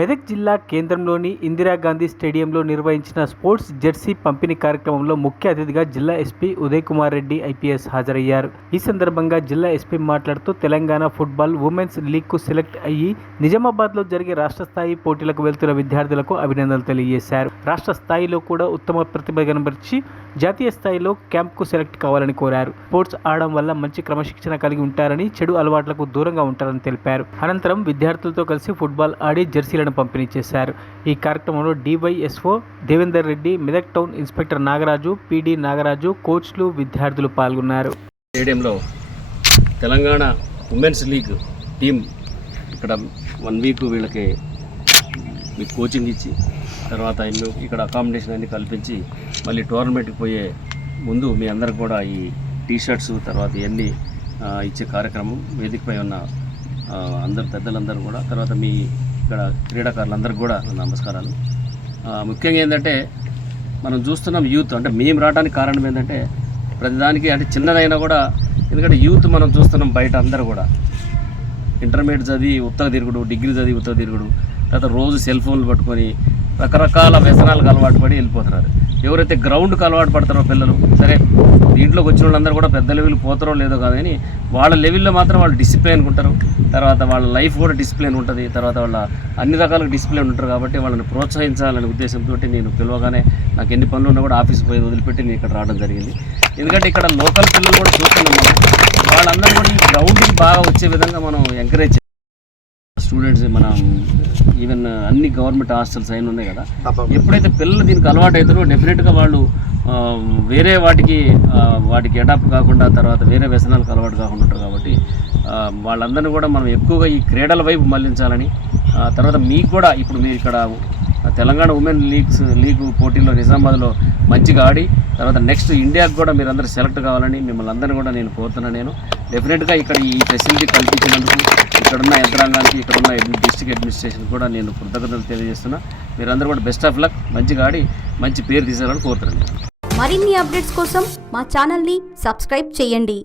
మెదక్ జిల్లా కేంద్రంలోని ఇందిరాగాంధీ స్టేడియంలో నిర్వహించిన స్పోర్ట్స్ జెర్సీ పంపిణీ కార్యక్రమంలో ముఖ్య అతిథిగా జిల్లా ఎస్పీ ఉదయ్ కుమార్ రెడ్డి ఐపీఎస్ హాజరయ్యారు. ఈ సందర్భంగా జిల్లా ఎస్పీ మాట్లాడుతూ తెలంగాణ ఫుట్బాల్ ఉమెన్స్ లీగ్కు సెలెక్ట్ అయ్యి నిజామాబాద్లో జరిగే రాష్ట్ర స్థాయి పోటీలకు వెళ్తున్న విద్యార్థులకు అభినందనలు తెలియజేశారు. రాష్ట్ర స్థాయిలో కూడా ఉత్తమ ప్రతిభ కనబరిచి జాతీయ స్థాయిలో క్యాంప్కు సెలెక్ట్ కావాలని కోరారు. స్పోర్ట్స్ ఆడడం వల్ల మంచి క్రమశిక్షణ కలిగి ఉంటారని, చెడు అలవాట్లకు దూరంగా ఉంటారని తెలిపారు. అనంతరం విద్యార్థులతో కలిసి ఫుట్బాల్ ఆడి జెర్సీలను పంపిణీ చేశారు. ఈ కార్యక్రమంలో DYSO Devender Reddy, Medak town inspector Nagaraju, PD Nagaraju, కోచ్లు, విద్యార్థులు పాల్గొన్నారు. స్టేడియంలో తెలంగాణ ఉమెన్స్ లీగ్ టీం ఇక్కడ 1 వీక్ వీళ్ళకి మీకు కోచింగ్ ఇచ్చి తర్వాత ఇక్కడ అకామిడేషన్ అన్ని కల్పించి మళ్ళీ టోర్నమెంట్కి పోయే ముందు మీ అందరికి కూడా ఈ టీషర్ట్స్ తర్వాత ఇవన్నీ ఇచ్చే కార్యక్రమం వేదికపై ఉన్న అందరు పెద్దలందరూ కూడా తర్వాత మీ ఇక్కడ క్రీడాకారులందరికీ కూడా నమస్కారాలు. ముఖ్యంగా ఏంటంటే మనం చూస్తున్నాం యూత్ అంటే మేము రావడానికి కారణం ఏంటంటే ప్రతిదానికి అంటే చిన్నదైనా కూడా ఎందుకంటే యూత్ మనం చూస్తున్నాం బయట అందరూ కూడా ఇంటర్మీడియట్ చదివి ఉత్తర తిరుగుడు, డిగ్రీ చదివి ఉత్తర తిరుగుడు, తర్వాత రోజు సెల్ ఫోన్లు పట్టుకొని రకరకాల వ్యసనాలకు అలవాటు పడి వెళ్ళిపోతున్నారు. ఎవరైతే గ్రౌండ్కి అలవాటు పడతారో పిల్లలు సరే దీంట్లోకి వచ్చిన వాళ్ళందరూ కూడా పెద్ద లెవెల్ పోతారో లేదో కాదు కానీ వాళ్ళ లెవెల్లో మాత్రం వాళ్ళు డిసిప్లిన్ ఉంటారు. తర్వాత వాళ్ళ లైఫ్ కూడా డిసిప్లిన్ ఉంటుంది. తర్వాత వాళ్ళ అన్ని రకాలుగా డిసిప్లిన్ ఉంటారు. కాబట్టి వాళ్ళని ప్రోత్సహించాలనే ఉద్దేశంతో నేను పిలవగానే నాకు ఎన్ని పనులు ఉన్నా కూడా ఆఫీస్కి పోయి వదిలిపెట్టి నేను ఇక్కడ రావడం జరిగింది. ఎందుకంటే ఇక్కడ లోకల్ పిల్లలు కూడా చూస్తున్నాం మనం వాళ్ళందరూ కూడా ఈ గ్రౌండ్కి బాగా వచ్చే విధంగా మనం ఎంకరేజ్ స్టూడెంట్స్ మనం ఈవెన్ అన్ని గవర్నమెంట్ హాస్టల్స్ అయిన ఉన్నాయి కదా, ఎప్పుడైతే పిల్లలు దీనికి అలవాటు అవుతారో డెఫినెట్గా వాళ్ళు వేరే వాటికి అడాప్ట్ కాకుండా తర్వాత వేరే వ్యసనాలకు అలవాటు కాకుండా ఉంటారు. కాబట్టి వాళ్ళందరినీ కూడా మనం ఎక్కువగా ఈ క్రీడల వైపు మళ్లించాలని తర్వాత మీకు కూడా ఇప్పుడు మీరు ఇక్కడ తెలంగాణ ఉమెన్ లీగ్ పోటీలో నిజామాబాద్లో మంచిగా ఆడి తర్వాత నెక్స్ట్ ఇండియాకు కూడా మీరు అందరూ సెలెక్ట్ కావాలని మిమ్మల్ని అందరినీ కూడా నేను కోరుతున్నాను. నేను డెఫినెట్గా ఇక్కడ ఈ ఫెసిలిటీ కల్పించినందుకు ఇక్కడున్న యంత్రాంగానికి ఇక్కడున్న డిస్ట్రిక్ట్ అడ్మినిస్ట్రేషన్ కూడా నేను కృతజ్ఞతలు తెలియజేస్తున్నా. మీరందరూ కూడా బెస్ట్ ఆఫ్ లక్, మంచిగా ఆడి మంచి పేరు తీసుకోవాలని కోరుతున్నాను. మరిన్ని అప్డేట్స్ కోసం మా ఛానల్ని సబ్స్క్రైబ్ చేయండి.